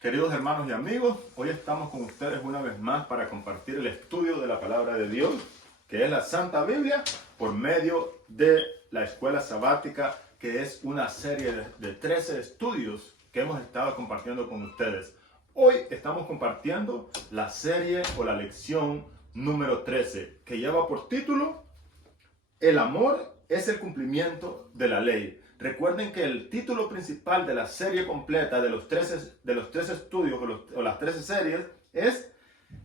Queridos hermanos y amigos, hoy estamos con ustedes una vez más para compartir el estudio de la palabra de Dios, que es la Santa Biblia, por medio de la escuela sabática, que es una serie de 13 estudios que hemos estado compartiendo con ustedes. Hoy estamos compartiendo la serie o la lección número 13, que lleva por título El amor es el cumplimiento de la ley. Recuerden que el título principal de la serie completa de los 13 estudios o las 13 series es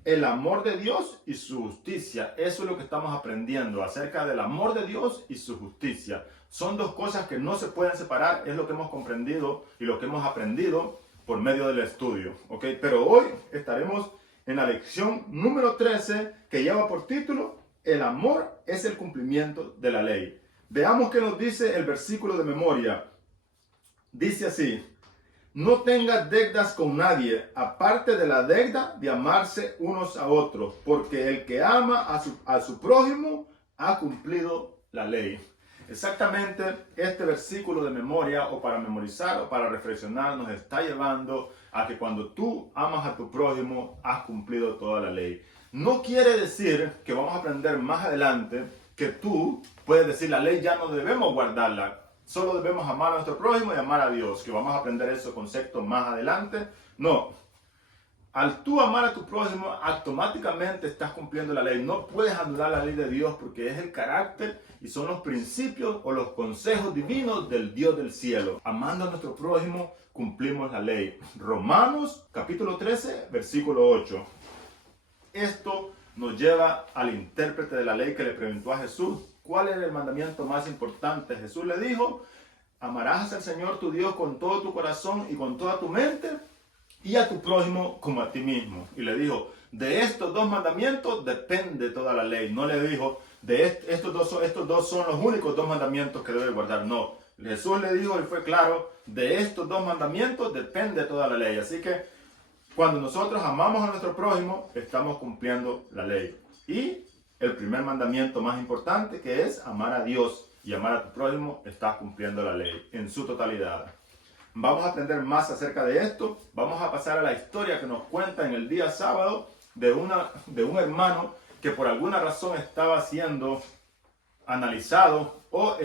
el amor de Dios y su justicia. Eso es lo que estamos aprendiendo acerca del amor de Dios y su justicia. Son dos cosas que no se pueden separar, es lo que hemos comprendido y lo que hemos aprendido por medio del estudio. ¿Ok? Pero hoy estaremos en la lección número 13 que lleva por título El amor es el cumplimiento de la ley. Veamos qué nos dice el versículo de memoria. Dice así: no tengas deudas con nadie, aparte de la deuda de amarse unos a otros, porque el que ama a su prójimo ha cumplido la ley. Exactamente este versículo de memoria, o para memorizar o para reflexionar, nos está llevando a que cuando tú amas a tu prójimo, has cumplido toda la ley. No quiere decir que vamos a aprender más adelante que tú puedes decir la ley ya no debemos guardarla, solo debemos amar a nuestro prójimo y amar a Dios, que vamos a aprender ese concepto más adelante. No, al tú amar a tu prójimo, automáticamente estás cumpliendo la ley. No puedes anular la ley de Dios porque es el carácter y son los principios o los consejos divinos del Dios del cielo. Amando a nuestro prójimo, cumplimos la ley. Romanos capítulo 13, versículo 8. Esto nos lleva al intérprete de la ley que le preguntó a Jesús cuál era el mandamiento más importante. Jesús le dijo: amarás al Señor tu Dios con todo tu corazón y con toda tu mente, y a tu prójimo como a ti mismo. Y le dijo: de estos dos mandamientos depende toda la ley. No le dijo: estos dos son los únicos dos mandamientos que debe guardar. No, Jesús le dijo y fue claro: de estos dos mandamientos depende toda la ley. Así que cuando nosotros amamos a nuestro prójimo, estamos cumpliendo la ley. Y el primer mandamiento más importante, que es amar a Dios y amar a tu prójimo, estás cumpliendo la ley en su totalidad. Vamos a aprender más acerca de esto. Vamos a pasar a la historia que nos cuenta en el día sábado de un hermano que por alguna razón estaba siendo analizado o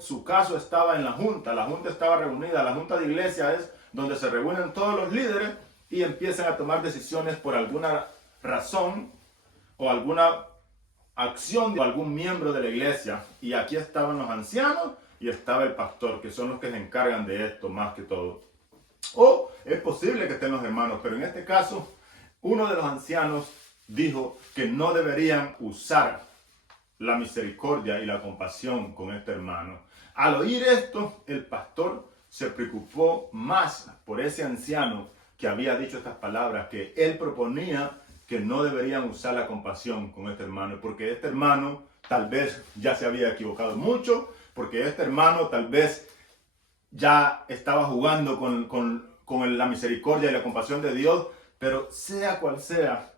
su caso estaba en la junta. La junta estaba reunida. La junta de iglesia es donde se reúnen todos los líderes y empiezan a tomar decisiones por alguna razón o alguna acción de algún miembro de la iglesia. Y aquí estaban los ancianos y estaba el pastor, que son los que se encargan de esto más que todo. O es posible que estén los hermanos, pero en este caso, uno de los ancianos dijo que no deberían usar la misericordia y la compasión con este hermano. Al oír esto, el pastor se preocupó más por ese anciano que había dicho estas palabras, que él proponía que no deberían usar la compasión con este hermano, porque este hermano tal vez ya se había equivocado mucho, porque este hermano tal vez ya estaba jugando con la misericordia y la compasión de Dios. Pero sea cual sea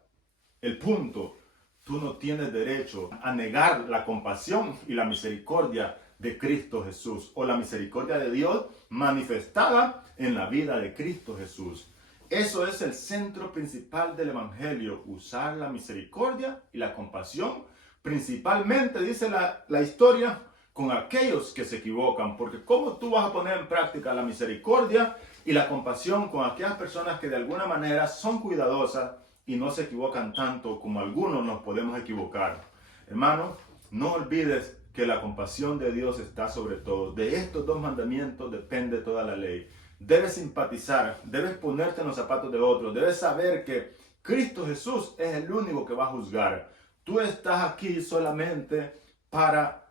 el punto, tú no tienes derecho a negar la compasión y la misericordia de Cristo Jesús, o la misericordia de Dios manifestada en la vida de Cristo Jesús. Eso es el centro principal del Evangelio, usar la misericordia y la compasión, principalmente, dice la historia, con aquellos que se equivocan. Porque ¿cómo tú vas a poner en práctica la misericordia y la compasión con aquellas personas que de alguna manera son cuidadosas y no se equivocan tanto como algunos nos podemos equivocar? Hermano, no olvides que la compasión de Dios está sobre todo. De estos dos mandamientos depende toda la ley. Debes simpatizar, debes ponerte en los zapatos de otros, debes saber que Cristo Jesús es el único que va a juzgar. Tú estás aquí solamente para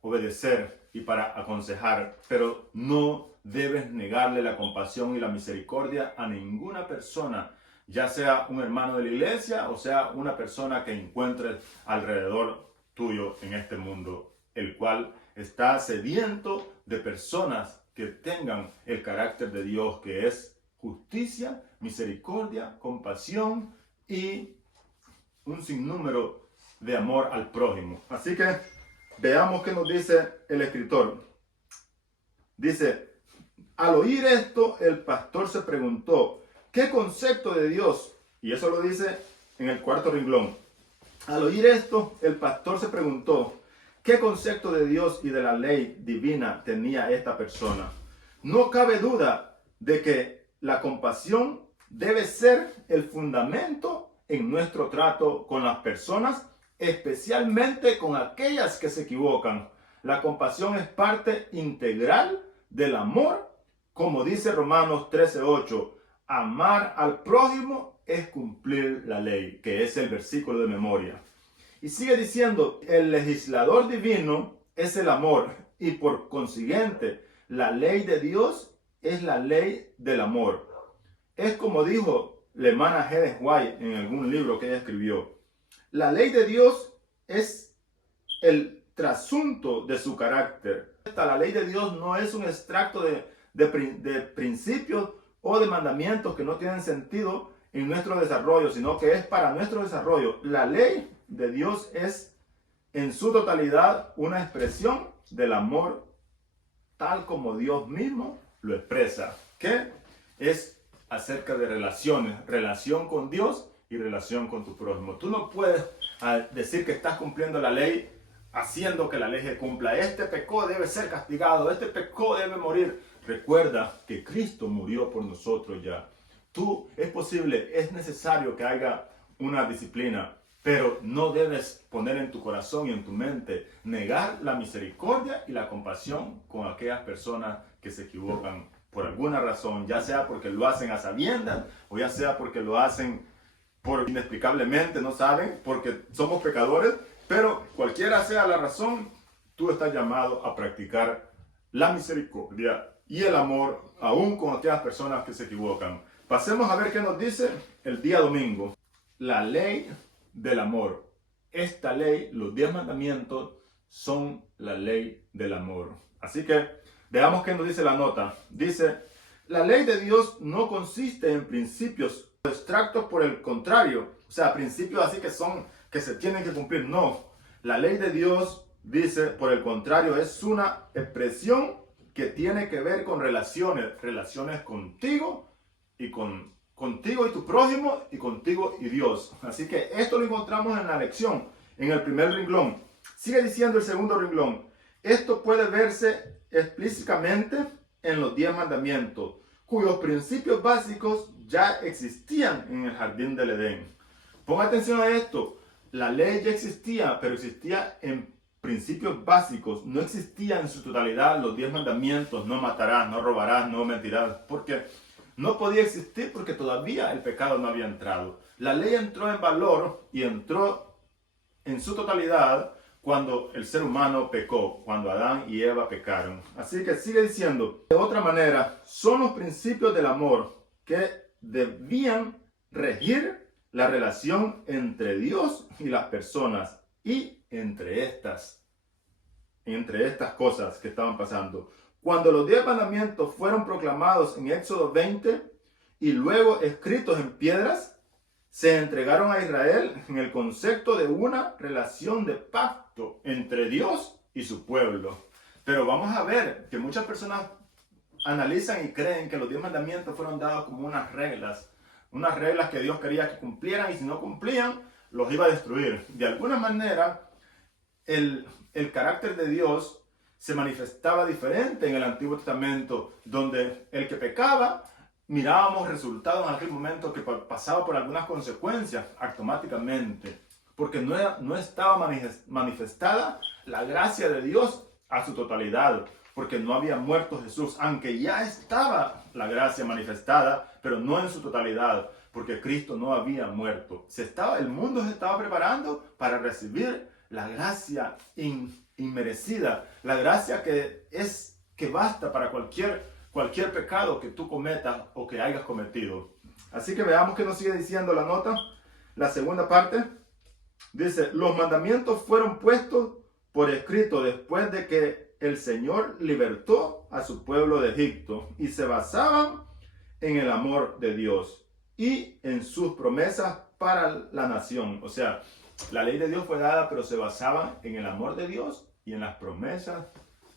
obedecer y para aconsejar, pero no debes negarle la compasión y la misericordia a ninguna persona, ya sea un hermano de la iglesia o sea una persona que encuentres alrededor tuyo en este mundo, el cual está sediento de personas que tengan el carácter de Dios, que es justicia, misericordia, compasión y un sinnúmero de amor al prójimo. Así que veamos qué nos dice el escritor. Dice: Al oír esto, el pastor se preguntó, ¿qué concepto de Dios? Y eso lo dice en el cuarto renglón. Al oír esto, el pastor se preguntó, ¿qué concepto de Dios y de la ley divina tenía esta persona? No cabe duda de que la compasión debe ser el fundamento en nuestro trato con las personas, especialmente con aquellas que se equivocan. La compasión es parte integral del amor, como dice Romanos 13:8. Amar al prójimo es cumplir la ley, que es el versículo de memoria. Y sigue diciendo, el legislador divino es el amor y por consiguiente la ley de Dios es la ley del amor. Es como dijo la hermana G. de White en algún libro que ella escribió. La ley de Dios es el trasunto de su carácter. La ley de Dios no es un extracto de principios o de mandamientos que no tienen sentido en nuestro desarrollo, sino que es para nuestro desarrollo. La ley de Dios es en su totalidad una expresión del amor tal como Dios mismo lo expresa, que es acerca de relaciones, relación con Dios y relación con tu prójimo. Tú no puedes decir que estás cumpliendo la ley haciendo que la ley se cumpla. Este pecó, debe ser castigado, este pecó, debe morir. Recuerda que Cristo murió por nosotros ya. Es posible, es necesario que haya una disciplina, pero no debes poner en tu corazón y en tu mente negar la misericordia y la compasión con aquellas personas que se equivocan por alguna razón, ya sea porque lo hacen a sabiendas o ya sea porque lo hacen inexplicablemente, no saben, porque somos pecadores, pero cualquiera sea la razón, tú estás llamado a practicar la misericordia y el amor aún con aquellas personas que se equivocan. Pasemos a ver qué nos dice el día domingo. La ley del amor. Esta ley, los 10 mandamientos, son la ley del amor. Así que veamos qué nos dice la nota. Dice, la ley de Dios no consiste en principios abstractos, por el contrario. O sea, principios así que se tienen que cumplir. No. La ley de Dios, dice, por el contrario, es una expresión que tiene que ver con relaciones contigo y contigo y tu prójimo y contigo y Dios. Así que esto lo encontramos en la lección, en el primer renglón. Sigue diciendo el segundo renglón. Esto puede verse explícitamente en los 10 mandamientos, cuyos principios básicos ya existían en el jardín del Edén. Ponga atención a esto. La ley ya existía, pero existía en principios básicos. No existía en su totalidad los 10 mandamientos. No matarás, no robarás, no mentirás. Porque no podía existir porque todavía el pecado no había entrado. La ley entró en valor y entró en su totalidad cuando el ser humano pecó, cuando Adán y Eva pecaron. Así que sigue diciendo, de otra manera, son los principios del amor que debían regir la relación entre Dios y las personas y entre estas cosas que estaban pasando. Cuando los 10 mandamientos fueron proclamados en Éxodo 20 y luego escritos en piedras, se entregaron a Israel en el concepto de una relación de pacto entre Dios y su pueblo. Pero vamos a ver que muchas personas analizan y creen que los 10 mandamientos fueron dados como unas reglas que Dios quería que cumplieran y si no cumplían, los iba a destruir. De alguna manera, el carácter de Dios se manifestaba diferente en el Antiguo Testamento, donde el que pecaba, mirábamos resultados en aquel momento que pasaba por algunas consecuencias automáticamente, porque no estaba manifestada la gracia de Dios a su totalidad, porque no había muerto Jesús, aunque ya estaba la gracia manifestada, pero no en su totalidad, porque Cristo no había muerto. El mundo se estaba preparando para recibir la gracia inmerecida, la gracia que basta para cualquier pecado que tú cometas o que hayas cometido. Así que veamos qué nos sigue diciendo la nota. La segunda parte dice, los mandamientos fueron puestos por escrito después de que el Señor libertó a su pueblo de Egipto y se basaban en el amor de Dios y en sus promesas para la nación. O sea, la ley de Dios fue dada, pero se basaban en el amor de Dios y en las promesas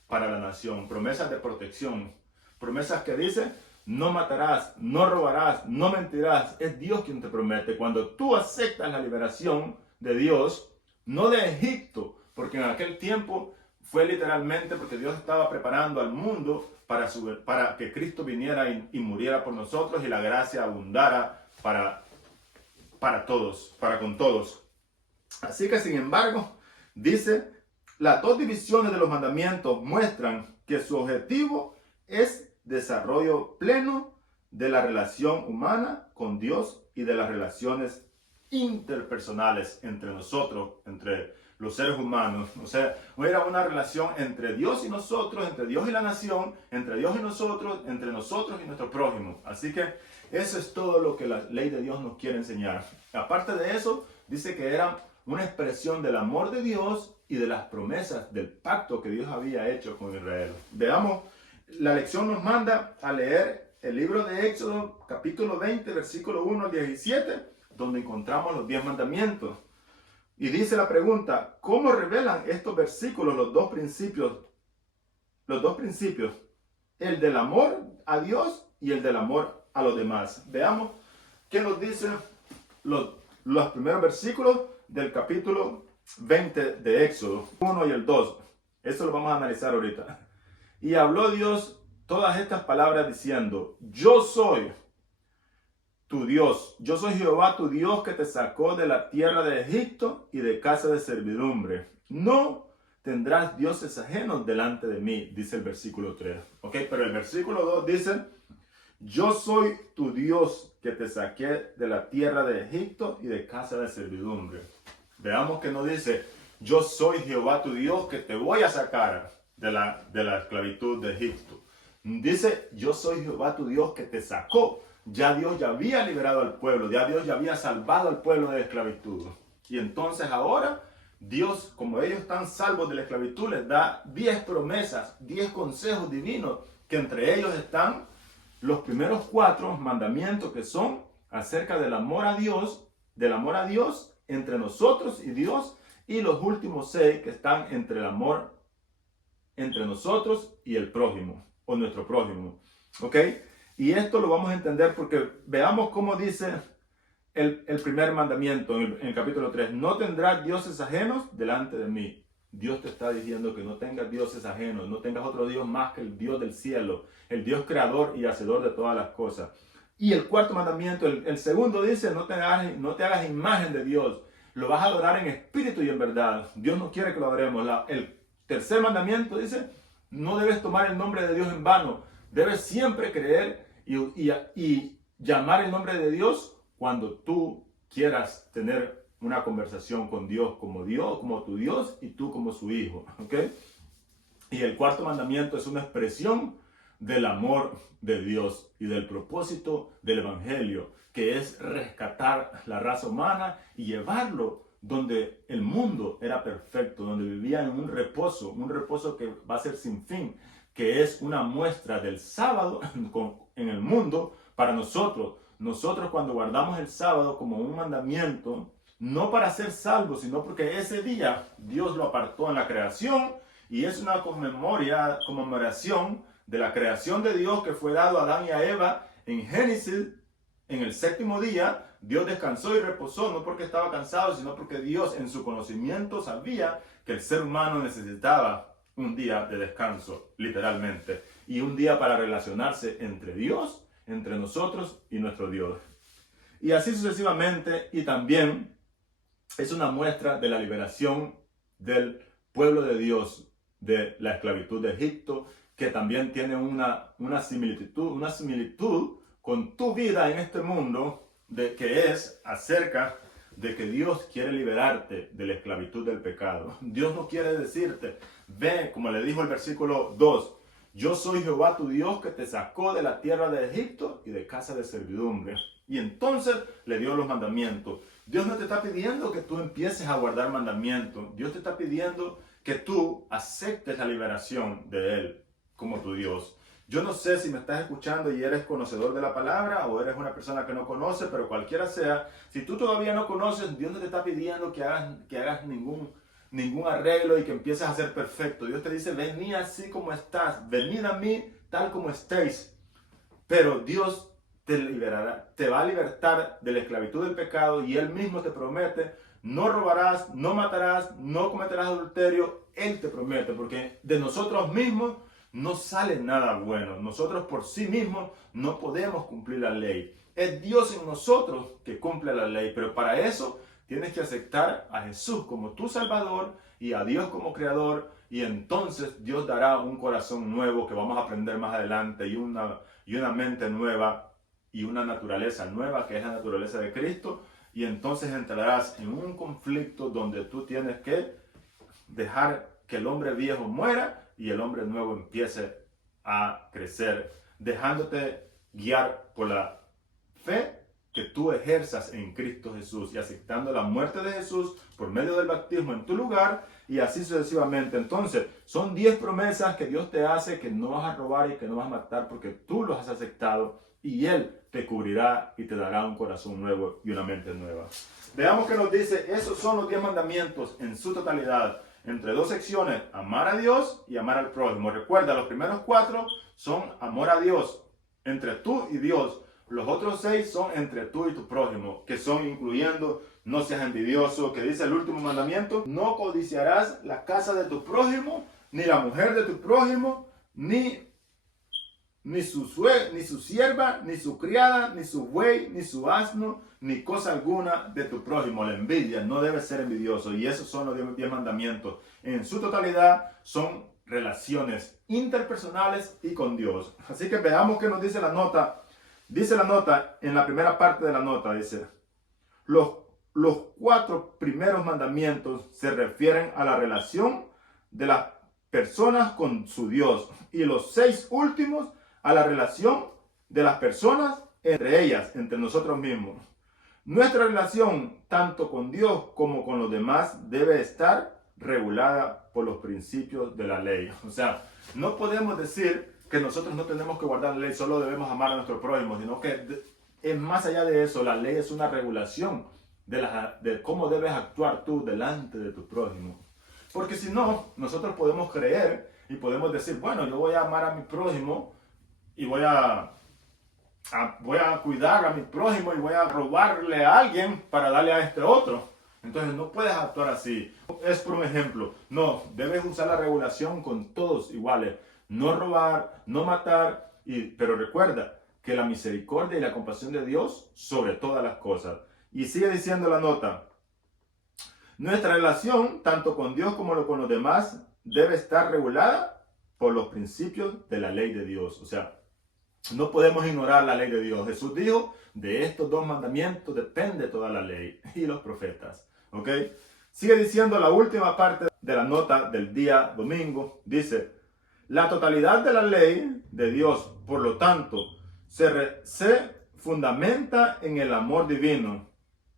para la nación, promesas de protección promesas que dice, no matarás, no robarás, no mentirás. Es Dios quien te promete. Cuando tú aceptas la liberación de Dios, no de Egipto, porque en aquel tiempo fue literalmente porque Dios estaba preparando al mundo para que Cristo viniera y muriera por nosotros y la gracia abundara para todos, para con todos. Así que, sin embargo, dice, las dos divisiones de los mandamientos muestran que su objetivo es desarrollo pleno de la relación humana con Dios y de las relaciones interpersonales entre nosotros, entre los seres humanos. O sea, era una relación entre Dios y nosotros, entre Dios y la nación, entre Dios y nosotros, entre nosotros y nuestro prójimo. Así que eso es todo lo que la ley de Dios nos quiere enseñar. Aparte de eso, dice que era una expresión del amor de Dios y de las promesas del pacto que Dios había hecho con Israel. Veamos, la lección nos manda a leer el libro de Éxodo, capítulo 20, versículo 1 al 17, donde encontramos los 10 mandamientos. Y dice la pregunta, ¿cómo revelan estos versículos los dos principios? Los dos principios, el del amor a Dios y el del amor a los demás. Veamos qué nos dicen los primeros versículos del capítulo 20 de Éxodo, 1 y el 2. Eso lo vamos a analizar ahorita. Y habló Dios todas estas palabras diciendo, yo soy tu Dios, yo soy Jehová tu Dios que te sacó de la tierra de Egipto y de casa de servidumbre. No tendrás dioses ajenos delante de mí, dice el versículo 3. ¿Ok? Pero el versículo 2 dice, yo soy tu Dios que te saqué de la tierra de Egipto y de casa de servidumbre. Veamos que no dice, yo soy Jehová tu Dios que te voy a sacar de la esclavitud de Egipto. Dice, yo soy Jehová tu Dios que te sacó. Ya Dios ya había liberado al pueblo, ya Dios ya había salvado al pueblo de la esclavitud. Y entonces ahora Dios, como ellos están salvos de la esclavitud, les da 10 promesas, 10 consejos divinos, que entre ellos están los primeros 4 mandamientos que son acerca del amor a Dios entre nosotros y Dios, y los últimos 6 que están entre el amor entre nosotros y el prójimo, o nuestro prójimo. ¿Ok? Y esto lo vamos a entender porque veamos cómo dice el primer mandamiento en el capítulo 3. No tendrás dioses ajenos delante de mí. Dios te está diciendo que no tengas dioses ajenos, no tengas otro Dios más que el Dios del cielo, el Dios creador y hacedor de todas las cosas. Y el cuarto mandamiento, el segundo dice, no te hagas imagen de Dios. Lo vas a adorar en espíritu y en verdad. Dios no quiere que lo adoremos. El tercer mandamiento dice, no debes tomar el nombre de Dios en vano. Debes siempre creer y llamar el nombre de Dios cuando tú quieras tener una conversación con Dios, como tu Dios y tú como su hijo. ¿Ok? Y el cuarto mandamiento es una expresión del amor de Dios y del propósito del Evangelio, que es rescatar la raza humana y llevarlo donde el mundo era perfecto, donde vivían en un reposo que va a ser sin fin, que es una muestra del sábado en el mundo para nosotros. Nosotros cuando guardamos el sábado como un mandamiento, no para ser salvos, sino porque ese día Dios lo apartó en la creación y es una conmemoración de la creación de Dios que fue dado a Adán y a Eva en Génesis. En el 7º día, Dios descansó y reposó, no porque estaba cansado, sino porque Dios en su conocimiento sabía que el ser humano necesitaba un día de descanso, literalmente, y un día para relacionarse entre Dios, entre nosotros y nuestro Dios. Y así sucesivamente, y también es una muestra de la liberación del pueblo de Dios de la esclavitud de Egipto, que también tiene una similitud con tu vida en este mundo, que es acerca de que Dios quiere liberarte de la esclavitud del pecado. Dios no quiere decirte, ve, como le dijo el versículo 2, yo soy Jehová tu Dios que te sacó de la tierra de Egipto y de casa de servidumbre. Y entonces le dio los mandamientos. Dios no te está pidiendo que tú empieces a guardar mandamientos. Dios te está pidiendo que tú aceptes la liberación de Él como tu Dios. Yo no sé si me estás escuchando y eres conocedor de la palabra o eres una persona que no conoce, pero cualquiera sea, si tú todavía no conoces, Dios no te está pidiendo que hagas ningún arreglo y que empieces a ser perfecto. Dios te dice, venid así como estás, venid a mí tal como estéis, pero Dios te liberará, te va a libertar de la esclavitud del pecado y Él mismo te promete, no robarás, no matarás, no cometerás adulterio. Él te promete, porque de nosotros mismos no sale nada bueno. Nosotros por sí mismos no podemos cumplir la ley. Es Dios en nosotros que cumple la ley, pero para eso tienes que aceptar a Jesús como tu Salvador y a Dios como Creador, y entonces Dios dará un corazón nuevo que vamos a aprender más adelante y una mente nueva y una naturaleza nueva que es la naturaleza de Cristo, y entonces entrarás en un conflicto donde tú tienes que dejar que el hombre viejo muera y el hombre nuevo empiece a crecer, dejándote guiar por la fe que tú ejerzas en Cristo Jesús y aceptando la muerte de Jesús por medio del bautismo en tu lugar, y así sucesivamente. Entonces, son 10 promesas que Dios te hace, que no vas a robar y que no vas a matar porque tú los has aceptado, y Él te cubrirá y te dará un corazón nuevo y una mente nueva. Veamos que nos dice, esos son los 10 mandamientos en su totalidad, entre 2 secciones, amar a Dios y amar al prójimo. Recuerda, los primeros 4 son amor a Dios, entre tú y Dios. Los otros 6 son entre tú y tu prójimo, que son incluyendo no seas envidioso, que dice el último mandamiento, no codiciarás la casa de tu prójimo, ni la mujer de tu prójimo, ni su sierva, ni su criada, ni su buey, ni su asno, ni cosa alguna de tu prójimo. La envidia, no debes ser envidioso. Y esos son los 10 mandamientos. En su totalidad son relaciones interpersonales y con Dios. Así que veamos qué nos dice la nota. Dice la nota, en la primera parte de la nota, dice, los 4 primeros mandamientos se refieren a la relación de las personas con su Dios, y los 6 últimos a la relación de las personas entre ellas, entre nosotros mismos. Nuestra relación, tanto con Dios como con los demás, debe estar regulada por los principios de la ley. O sea, no podemos decir que nosotros no tenemos que guardar la ley, solo debemos amar a nuestro prójimo, sino que es más allá de eso. La ley es una regulación de cómo debes actuar tú delante de tu prójimo. Porque si no, nosotros podemos creer y podemos decir, bueno, yo voy a amar a mi prójimo y voy a cuidar a mi prójimo y voy a robarle a alguien para darle a este otro. Entonces no puedes actuar así. Es por un ejemplo. No, debes usar la regulación con todos iguales. No robar, no matar, pero recuerda que la misericordia y la compasión de Dios sobre todas las cosas. Y sigue diciendo la nota, nuestra relación, tanto con Dios como con los demás, debe estar regulada por los principios de la ley de Dios. O sea, no podemos ignorar la ley de Dios. Jesús dijo, de estos 2 mandamientos depende toda la ley y los profetas. ¿Ok? Sigue diciendo la última parte de la nota del día domingo. Dice, la totalidad de la ley de Dios, por lo tanto, se fundamenta en el amor divino.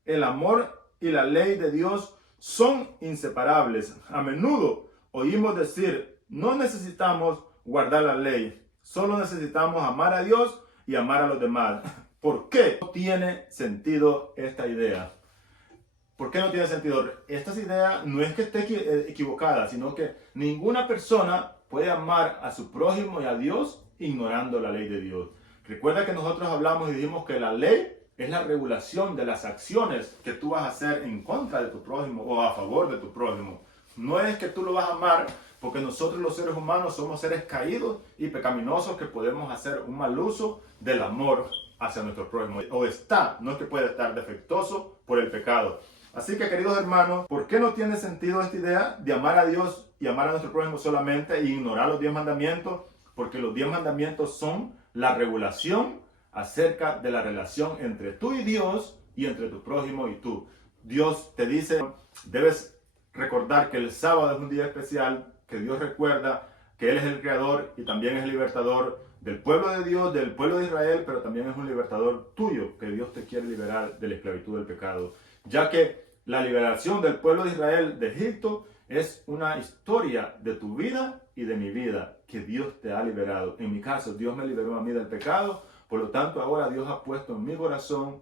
El amor y la ley de Dios son inseparables. A menudo oímos decir, no necesitamos guardar la ley, solo necesitamos amar a Dios y amar a los demás. ¿Por qué no tiene sentido esta idea? ¿Por qué no tiene sentido? Esta idea no es que esté equivocada, sino que ninguna persona puede amar a su prójimo y a Dios ignorando la ley de Dios. Recuerda que nosotros hablamos y dijimos que la ley es la regulación de las acciones que tú vas a hacer en contra de tu prójimo o a favor de tu prójimo. No es que tú lo vas a amar porque nosotros los seres humanos somos seres caídos y pecaminosos que podemos hacer un mal uso del amor hacia nuestro prójimo. No es que puede estar defectuoso por el pecado. Así que, queridos hermanos, ¿por qué no tiene sentido esta idea de amar a Dios y amar a nuestro prójimo solamente e ignorar los 10 mandamientos? Porque los 10 mandamientos son la regulación acerca de la relación entre tú y Dios y entre tu prójimo y tú. Dios te dice, debes recordar que el sábado es un día especial, que Dios recuerda que Él es el creador y también es el libertador del pueblo de Dios, del pueblo de Israel, pero también es un libertador tuyo, que Dios te quiere liberar de la esclavitud del pecado. Ya que la liberación del pueblo de Israel de Egipto es una historia de tu vida y de mi vida, que Dios te ha liberado. En mi caso, Dios me liberó a mí del pecado, por lo tanto ahora Dios ha puesto en mi corazón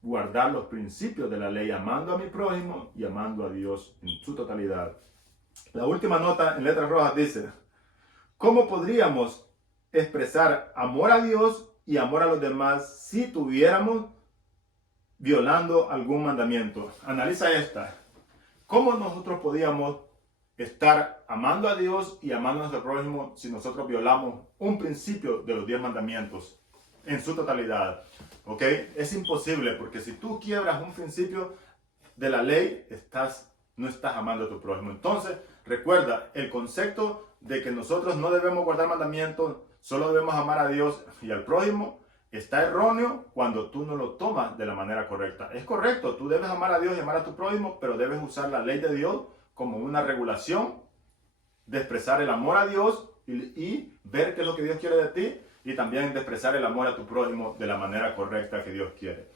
guardar los principios de la ley, amando a mi prójimo y amando a Dios en su totalidad. La última nota en letras rojas dice, ¿cómo podríamos expresar amor a Dios y amor a los demás si tuviéramos violando algún mandamiento? Analiza esta. ¿Cómo nosotros podíamos estar amando a Dios y amando a nuestro prójimo si nosotros violamos un principio de los 10 mandamientos en su totalidad? ¿Ok? Es imposible, porque si tú quiebras un principio de la ley, no estás amando a tu prójimo. Entonces, recuerda, el concepto de que nosotros no debemos guardar mandamientos, solo debemos amar a Dios y al prójimo, está erróneo cuando tú no lo tomas de la manera correcta. Es correcto, tú debes amar a Dios y amar a tu prójimo, pero debes usar la ley de Dios como una regulación de expresar el amor a Dios y ver qué es lo que Dios quiere de ti, y también de expresar el amor a tu prójimo de la manera correcta que Dios quiere.